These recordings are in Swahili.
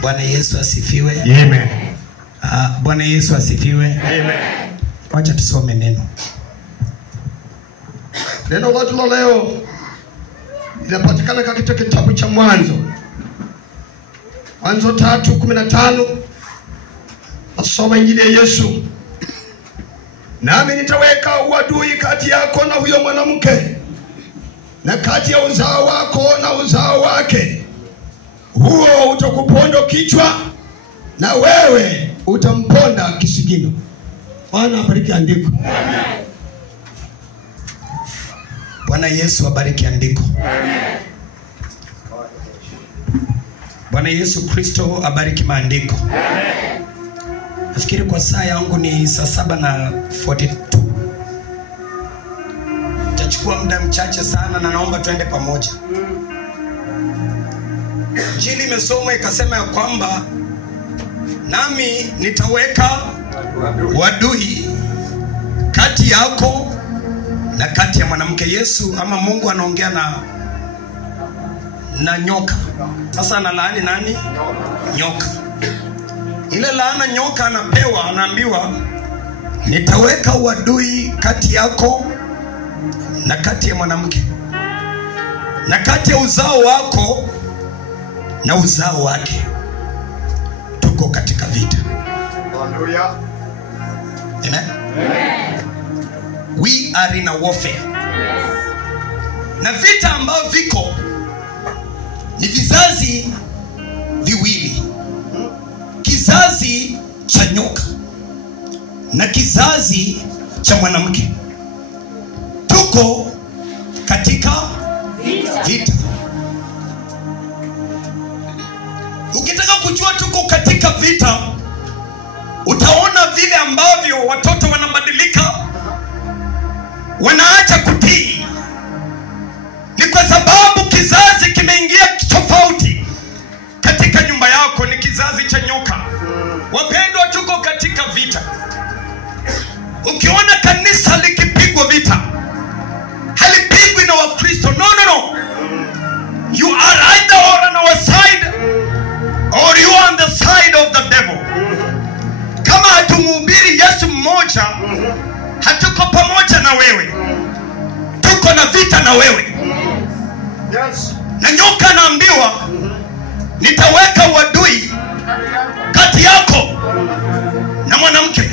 Bwana Yesu asifiwe. Amen. Bwana Yesu asifiwe. Amen. Wacha tusome neno. Neno letu la leo linapatikana katika kitabu cha Mwanzo. Mwanzo 3:15. Nasoma Injili ya Yesu. Nami nitaweka uadui kati yako na huyo mwanamke, na kati ya uzao wako na uzao wake. Huo utakuponda kichwa, na wewe utamponda kisigino. Bwana abariki andiko. Amen. Bwana Yesu abariki andiko. Amen. Bwana Yesu Kristo abariki maandiko. Amen. Nafikiri kwa saa yangu ni saa 7:42. Itachukua muda mchache sana na naomba tuende pamoja. Injili imesomwa ikasema ya kwamba nami nitaweka uadui kati yako na kati ya mwanamke. Yesu ama Mungu anaongea na nyoka. Sasa analaani nani? Nyoka. Ile laana nyoka anapewa, anaambiwa nitaweka uadui kati yako na kati ya mwanamke, na kati ya uzao wako na uzao wake. Tuko katika vita. Hallelujah. Amen. Amen. We are in a warfare. Na vita ambavyo viko ni vizazi viwili. Kizazi cha nyoka na kizazi cha mwanamke. Tuko katika vita. Ukitaka kujua tuko katika vita, utaona vile ambavyo watoto wanabadilika, wanaacha kutii. Ni kwa sababu kizazi kimeingia tofauti katika nyumba yako, ni kizazi cha nyoka. Wapendwa, tuko katika vita. Ukiona kanisa likipigwa vita, halipigwi na Wakristo. No. You are either on our side or you are on the side of the devil. Kama hatumhubiri Yesu mmoja, hatuko pamoja na wewe. Tuko na vita na wewe. Yes. Na nyoka anaambiwa nitaweka uadui kati yako na mwanamke.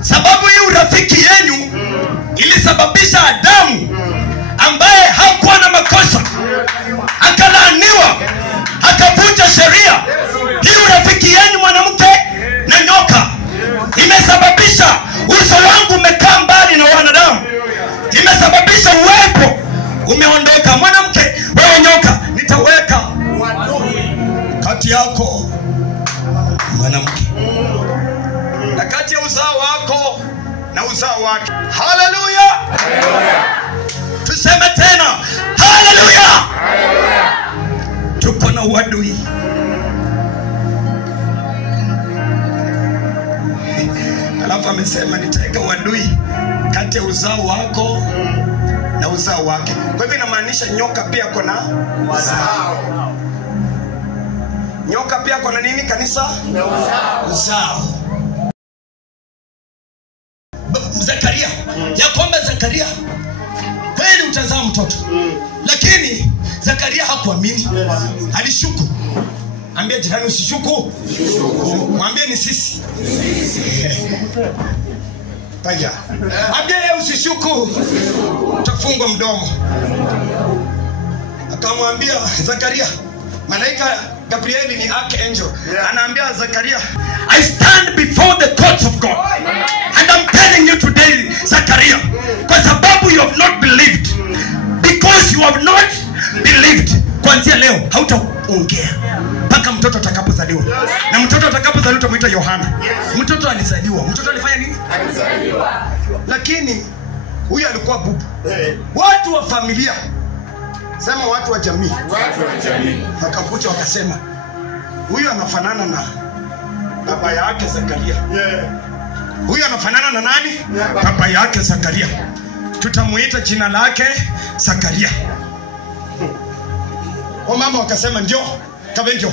Sababu hii urafiki yenu ilisababisha Adamu ambaye hakuwa na makosa akalaaniwa, akavunja sheria. Hii urafiki yenu mwanamke na nyoka imesababisha uso wangu umekaa mbali na wanadamu. Imesababisha uwepo umeondoka. Mwanamke, wewe nyoka, nitaweka kati yako mwanamke, na kati ya uzao wako na uzao wake. Haleluya. Tuseme tena haleluya. Tuko na uadui. Alafu amesema nitaweka uadui kati ya uzao wako na uzao wake. Kwa hivyo inamaanisha nyoka pia kona uzao. Nyoka pia kona nini kanisa? Uzao. Zakaria, ya kwamba Zakaria kweli utazaa mtoto. Lakini Zakaria hakuamini. Alishuku. Ambia jirani usishuku. Mwambie ni sisi. Paya. Ambia yeye usishuku. Utafungwa mdomo. Akamwambia Zakaria, malaika Gabriel ni archangel. Anaambia Zakaria, I stand before the courts of God. And I'm telling you today, Zakaria, kwa sababu you have not believed. Because you have not believed. Kuanzia leo hautaongea mpaka mtoto atakapozaliwa. Na mtoto atakapozaliwa tumuita Yohana. Mtoto alizaliwa. Mtoto alifanya nini? Alizaliwa. Lakini huyu alikuwa bubu. Watu wa familia, sema watu wa jamii. Watu wa jamii Wakakuja wakasema huyu anafanana na baba yake Zakaria. Huyu anafanana na nani? Baba yake Zakaria. Tutamuita jina lake Zakaria. Kwa mama wakasema ndio Kavendio.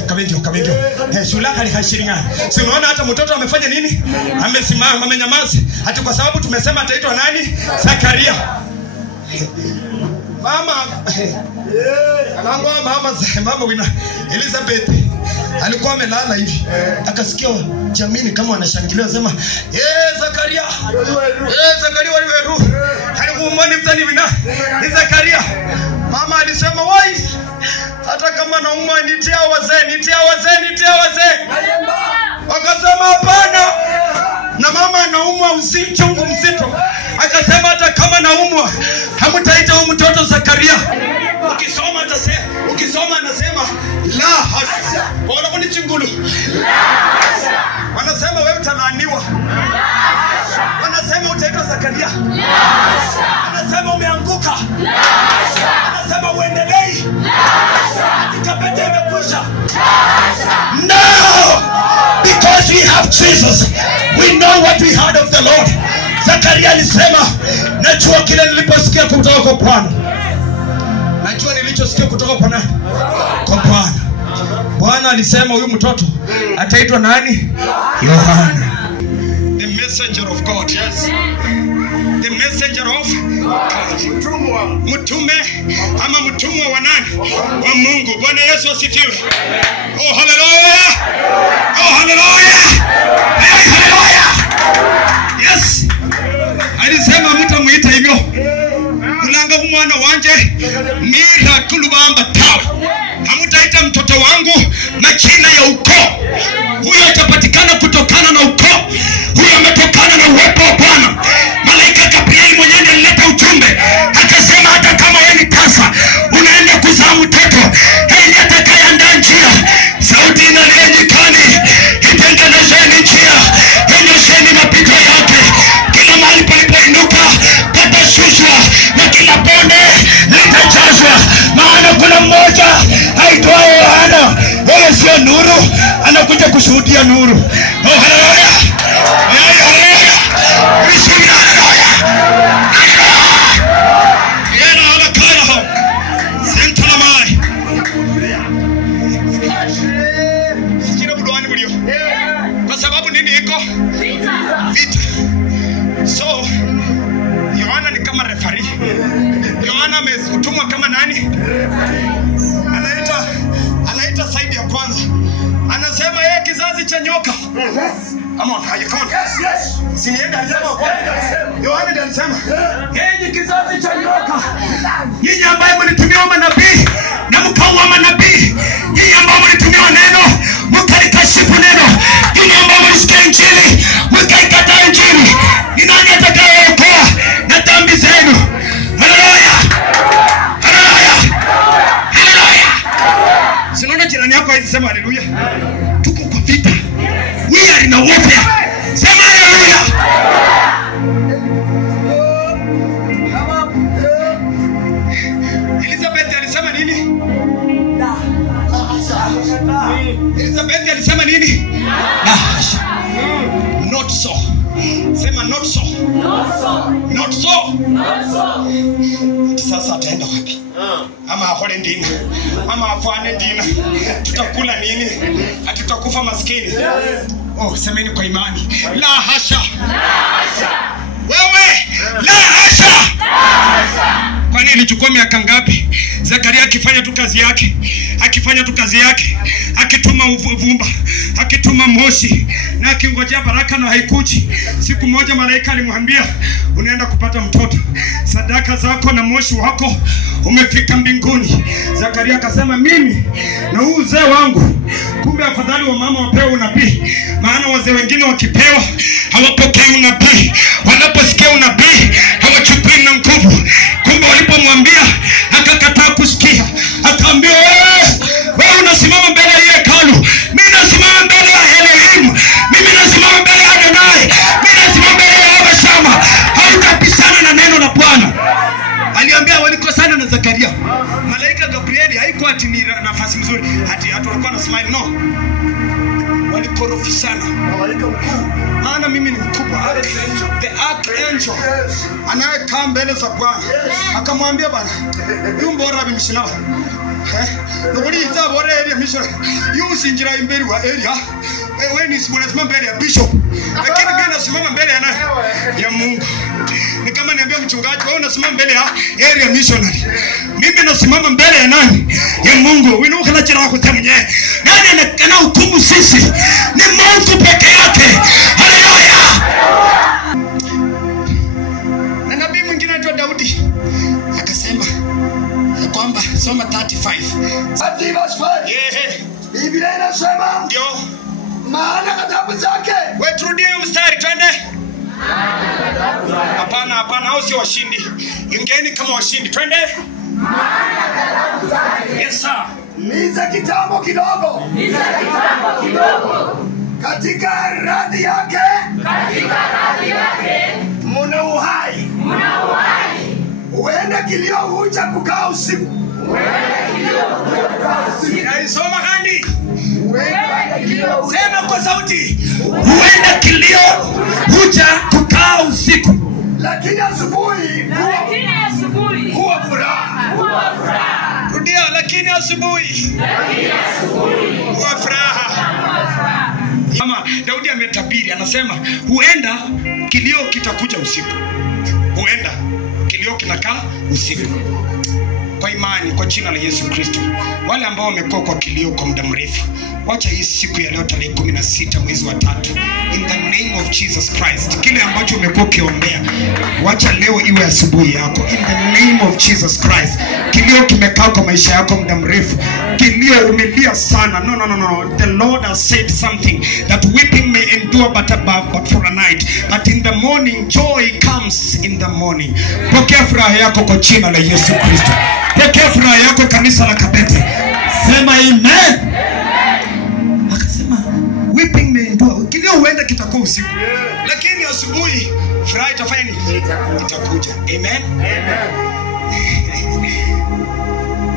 Shulaka likashiringana. Si unaona hata mtoto amefanya nini? Amesimama, amenyamaza. Hata kwa sababu tumesema ataitwa nani? Zakaria. Mama mama wina Elizabeth alikuwa amelala hivi. Akasikia jamii kama wanashangilia sema, Zakaria. Zakaria waliweru. Alikuumoni mtani wina. Ni Zakaria. Mama alisema, "Wai, hata kama naumwa nitia wazee." Akasema hapana. Na mama anaumwa usichungu mzito. Akasema hata kama naumwa hamtaita huyu mtoto Zakaria. Ukisoma anasema la hasha. Bora kuni chingulu. La hasha. Wanasema wewe utalaaniwa. La hasha. Wanasema utaitwa Zakaria. La hasha. Wanasema umeanguka. La hasha. Wanasema uendelei. La hasha. Ikapete imekwisha. La hasha. No! Because we have Jesus. We know what we heard of the Lord. Zakaria alisema, najua kile niliposikia kutoka kwa Bwana. Najua nilichosikia kutoka kwa nani? Kwa Bwana. Bwana alisema huyu mtoto ataitwa nani? Yohana. The messenger of God. Yes. The messenger of God. Mtume ama mtumwa wa nani? Wa Mungu. Bwana Yesu asifiwe. Oh hallelujah. Oh hallelujah. Hey, hallelujah. Yes. Alisema mtamuita hivyo. Mulanga umwana wanje mira kulubamba tawe. Hamutaita mtoto wangu majina ya ukoo. Huyo atapatikana kutokana na ukoo. Huyo ametokana na uwepo wa Bwana. Malaika Gabrieli mwenyewe alileta ujumbe. Akasema hata kama yeye ni tasa, unaenda kuzaa mtoto. Yeye atakayeandaa njia. Sauti inalia nyikani. Itengenezeni njia. Enyosheni mapito yake. Kila mahali palipoinuka patashushwa na kila bonde litajazwa. Maana kuna mmoja aitwaye Yohana. Yeye sio nuru, anakuja kushuhudia nuru. Oh haleluya. Haleluya. Receive haleluya. Yena hala kaira ho. Sentala mai. Sikira budwani bulio. Kwa sababu nini iko? Vita. So Yohana ni kama referee. Yohana ametumwa kama nani? Anaita saidi ya kwanza. Anasema yeye kizazi cha nyoka. Yes. Ama hayakona. Yes. Sinienda alisema kwanza. Yohana ndiye alisema, yeye kizazi cha nyoka. Nyinyi ambao mlitumia manabii na mkaua manabii. Nyinyi ambao mlitumia neno mkalikashifu neno. Nyinyi ambao mlisikia injili mkaikataa injili. Ni nani atakayeokoa na dhambi zenu? Haleluya. Haleluya. Haleluya. Sinaona jirani yako aisema haleluya. Tuko kwa vita. We are in a warfare. Sema haleluya. Elizabeth alisema nini? Elizabeth alisema nini? La hasha. Not so. Sema not so. Not so. Sasa ataenda wapi? Ama ahole ndina. Ama afane ndina. Tutakula nini? Hatutakufa maskini. Oh, semeni kwa imani. La hasha. La hasha. Wewe, la hasha. La hasha. Kwani ilichukua miaka ngapi? Zakaria akifanya tu kazi yake, akituma uvumba, akituma moshi na akingojea baraka na haikuji. Siku moja malaika alimwambia, unaenda kupata mtoto. Sadaka zako na moshi wako umefika mbinguni. Zakaria akasema, mimi na huu uzee wangu, kumbe afadhali wa mama wapewe unabii. Maana wazee wengine wakipewa hawapokei unabii. Wanaposikia unabii hawachukui na nguvu. Kumbe walipomwambia akakataa kusikia. Akaambia, wewe unasimama mbele ya hekalu, mimi nasimama mbele ya Elohim, mimi nasimama mbele ya Adonai, mimi nasimama mbele ya Yehova Shama. Hautapisana na neno la Bwana. Aliambia walikosana na Zakaria. Malaika Gabrieli haikuwa ati ni nafasi nzuri, ati walikuwa na smile, no. Walikorofishana. Malaika mkuu. Maana mimi ni mkubwa. The archangel. Anayekaa mbele za Bwana. Akamwambia bana, huyu mbora bimshinawa. Nobody is about area mission. You sinjira imbele wa area. Wewe ni simama mbele ya bishop. Lakini mimi nasimama mbele ya nani? Ya Mungu. Ni kama niambia mchungaji, wewe unasimama mbele ya area missionary. Mimi nasimama mbele ya nani? Ya Mungu. Wewe unakana jina lako temnye. Nani anahukumu sisi? Ni Mungu peke yake. Haleluya. Na nabii mwingine anaitwa Daudi akasema kwamba soma 35. Biblia inasema Ndio. maana kitabu zake. Wewe turudie mstari twende. Hapana, hao sio washindi. Ingeeni kama washindi. Twende. Yes sir. Ni za kitambo kidogo. Katika radhi yake. Muna uhai. Huenda kilio huja kukaa usiku. Soma gani? Sema kwa sauti. Huenda kilio huja kukaa usiku. Lakini asubuhi huwa furaha. Rudia, lakini asubuhi huwa furaha. Mama Daudi ametabiri, anasema huenda kilio kitakuja usiku. Huenda kilio kinakaa usiku. Kwa imani kwa jina la Yesu Kristo, wale ambao wamekuwa kwa kilio kwa muda mrefu, wacha hii siku ya leo tarehe 16 mwezi wa 3, in the name of Jesus Christ, kile ambacho umekuwa ukiombea, wacha leo iwe asubuhi yako, in the name of Jesus Christ. Kilio kimekaa kwa maisha yako muda mrefu, kilio umelia sana. No, the Lord has said something that weeping may endure but for a night, but in the morning joy comes in the morning. Pokea furaha yako kwa jina la Yesu Kristo. Pokea furaha yako kanisa la Kabete. Sema amen. Akasema weeping may endure. Kilio huenda kitakuwa usiku. Lakini asubuhi furaha itafanya nini? Itakuja. Amen.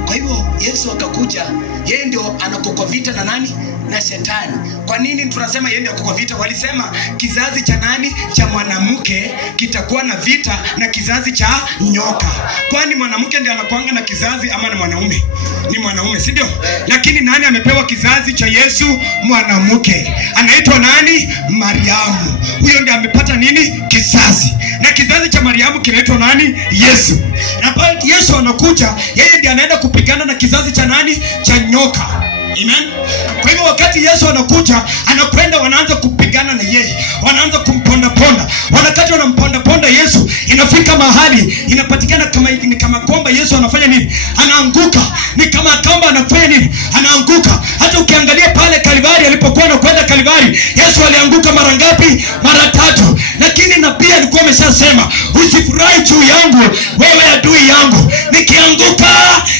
Kwa hivyo Yesu akakuja, yeye ndio anakokoa vita na nani? Na shetani. Kwa nini tunasema yeye ndio anakokoa vita? Walisema kizazi cha nani? Cha mwanamke kitakuwa na vita na kizazi cha nyoka. Kwani mwanamke ndiye anakuanga na kizazi ama ni mwanaume? Ni mwanaume, si ndio? Lakini nani amepewa kizazi cha Yesu? Mwanamke. Anaitwa nani? Mariamu. Huyo ndiye amepata nini? Kizazi. Na kizazi cha Mariamu kinaitwa nani? Yesu. Na pale Yesu anakuja, yeye ndiye anaenda kupigana na kizazi cha nani? Cha nyoka. Amen. Kwa hivyo wakati Yesu anakuja, anakwenda, wanaanza kupigana na yeye, wanaanza kumponda. Wakati wanamponda Yesu, inafika mahali inapatikana kama kwamba Yesu anafanya nini? Anaanguka. Ni kama kwamba anafanya nini? Anaanguka. Hata ukiangalia pale Kalvari, alipokuwa anakwenda Kalvari, Yesu alianguka mara ngapi? Mara 3. Lakini nabii alikuwa ameshasema, usifurahi juu yangu wewe adui yangu, nikianguka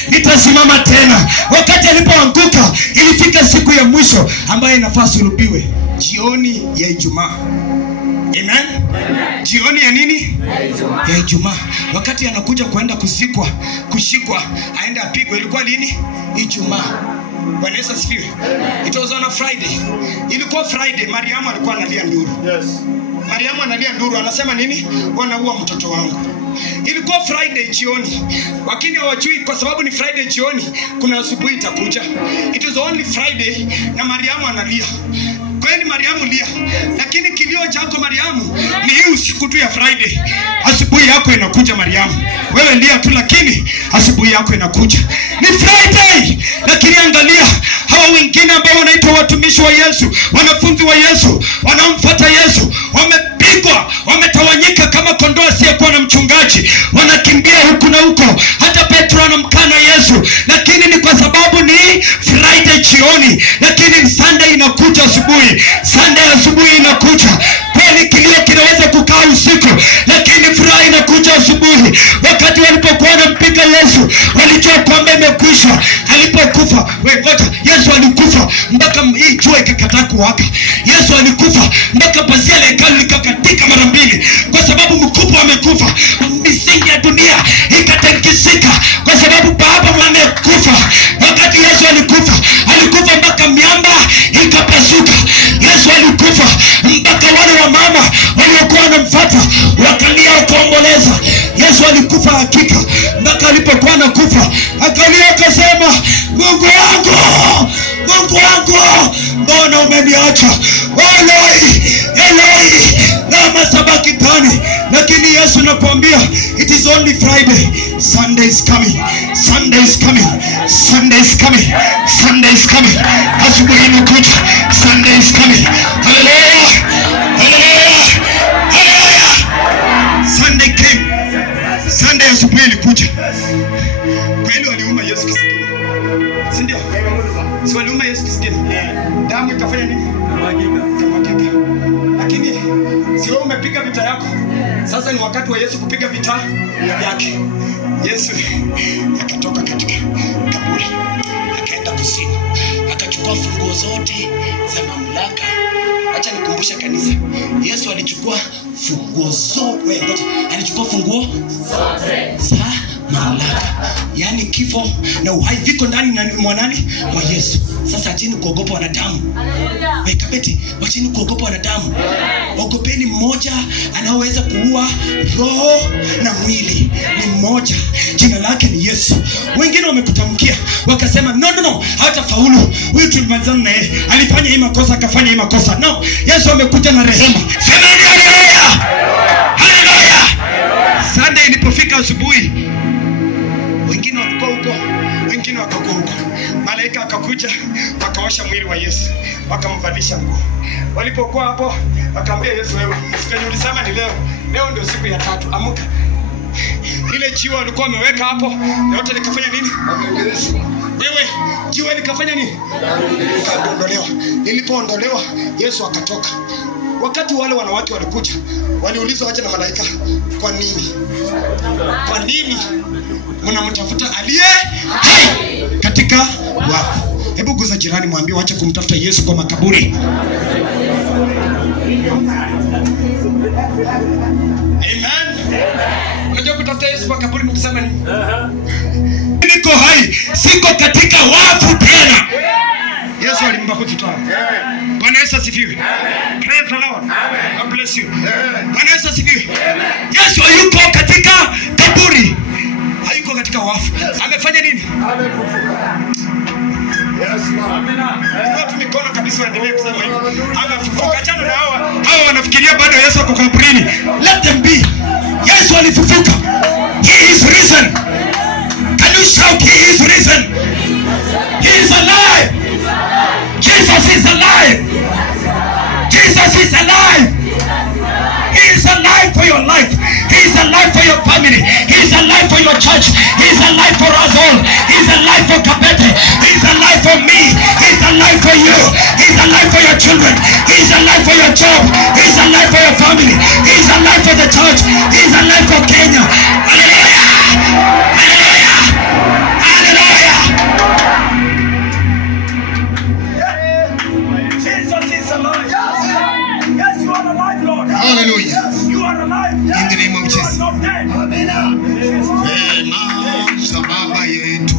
nitasimama tena. Wakati alipoanguka, ilifika siku ya mwisho ambayo inafaa sulubiwe, jioni ya Ijumaa. Amen. Jioni ya nini? Ya Ijumaa. Wakati anakuja kuenda kushikwa, aenda apigwe, ilikuwa lini? Ijumaa. Bwana Yesu asifiwe. It was on a Friday. Ilikuwa Friday, Mariamu alikuwa analia nduru. Yes. Mariamu analia nduru, anasema nini? Wanaua mtoto wangu. Ilikuwa Friday jioni. Lakini hawajui kwa sababu ni Friday jioni, kuna asubuhi itakuja. It was only Friday na Mariamu analia. Kweli Mariamu lia, lakini kilio chako Mariamu ni hii usiku tu ya Friday. Asubuhi yako inakuja Mariamu. Wewe lia tu, lakini asubuhi yako inakuja. Ni Friday, lakini angalia hawa wengine ambao wanaitwa watumishi wa Yesu, wanafunzi wa Yesu, wanamfuata Yesu, wamepigwa, wametawanyika kama kondoo asiyekuwa na mchungaji, wanakimbia huku na huko. Hata Petro anamkana Yesu, lakini ni kwa sababu ni Friday jioni, lakini Sunday inakuja asubuhi. Sunday asubuhi inakuja. Kweli kilio kinaweza kukaa usiku, lakini furaha inakuja asubuhi. Wakati walipokuwa wanampiga Yesu, walijua kwamba imekwisha. Alipokufa, ngoja, Yesu alikufa mpaka hii jua ikakataa kuwaka. Yesu alikufa mpaka pazia la hekalu likakatika mara 2, kwa sababu mkubwa amekufa. Misingi ya dunia ikatikisika kwa sababu Baba amekufa. Wakati Yesu alikufa mpaka miamba ikapasuka. Yesu alikufa mpaka wale wa mama waliokuwa wanamfuata wakalia kuomboleza. Yesu alikufa hakika, mpaka alipokuwa anakufa akalia akasema, mbona umeniacha? Eloi lama sabakthani. Lakini Yesu nakwambia, it is only Friday. Sunday is coming. Sunday is coming. Sunday is coming. Sunday is coming. Asubuhi inakuja. Sunday is coming. Hallelujah. Hallelujah. Hallelujah. Sunday came. Sunday asubuhi ilikuja. Kweli waliuma Yesu kisikini. Si ndio? Si waliuma Yesu kisikini. Damu ikafanya nini? Kamwagika. Lakini si wewe umepiga vita yako. Sasa ni wakati wa Yesu kupiga vita yake. Yesu akatoka katika kaburi, akaenda kuzimu, akachukua funguo zote za mamlaka. Acha nikumbushe kanisa, Yesu alichukua funguo zote. Alichukua funguo zote za mamlaka. Yaani kifo na uhai viko ndani na mwanani wa Yesu. Sasa acheni kuogopa wanadamu. Haleluya. Wekabeti, acheni kuogopa wanadamu. Ogopeni mmoja anaweza kuua roho na mwili. Ni mmoja. Jina lake ni Yesu. Wengine wamekutamkia wakasema no, hatafaulu. Huyu tulimalizana na yeye. Alifanya hii makosa, akafanya hii makosa. No, Yesu amekuja na rehema. Semeni haleluya. Haleluya. Sunday ilipofika asubuhi, wengine walikuwa huko, wengine wakakuwa huko. Malaika akakuja, wakaosha mwili wa Yesu, wakamvalisha nguo. Walipokuwa hapo, wakamwambia Yesu, wewe usikani ulisema ni leo. Leo ndio siku ya 3. Amka. Ile jiwe walikuwa wameweka hapo, yote likafanya nini? Wewe, jiwe likafanya nini? Likaondolewa. Lilipoondolewa, Yesu akatoka. Wakati wale wanawake walikuja, waliulizwa aje na malaika, kwa nini? Kwa nini mnamtafuta aliye hai katika wafu? Hebu guza jirani, mwambie waache kumtafuta Yesu kwa makaburi. Amen. Unajua kutafuta Yesu kwa kaburi mkisema nini? Niko hai, siko katika wafu tena. Yesu alimpa kututoa. Bwana Yesu asifiwe. Praise the Lord. God bless you. Bwana Yesu asifiwe. Yesu hayuko katika kaburi. Hayuko katika wafu. Amefanya nini? Yes, Amen. Watu mikono kabisa waendelee kusema hivyo. Amefufuka. Achana na hawa wanafikiria bado Yesu ako kaburini. Let them be. Yesu alifufuka. He is risen. Can you shout, he is risen? He is alive. Jesus is alive. Jesus is alive. He is alive for your life. He is alive for your family. He is alive for your church. He is alive for us all. He is alive for Kabete. He is alive for me. He is alive for you. He is alive for your children. He is alive for your job. He is alive for your family. He is alive for the church. He is alive for Kenya. Hallelujah! Hallelujah! Hallelujah! Jesus is alive. Yes, you are alive, Lord. Hallelujah. Yes, you are alive. Yes. In the name of Jesus. You are not dead. Amen. Baba yetu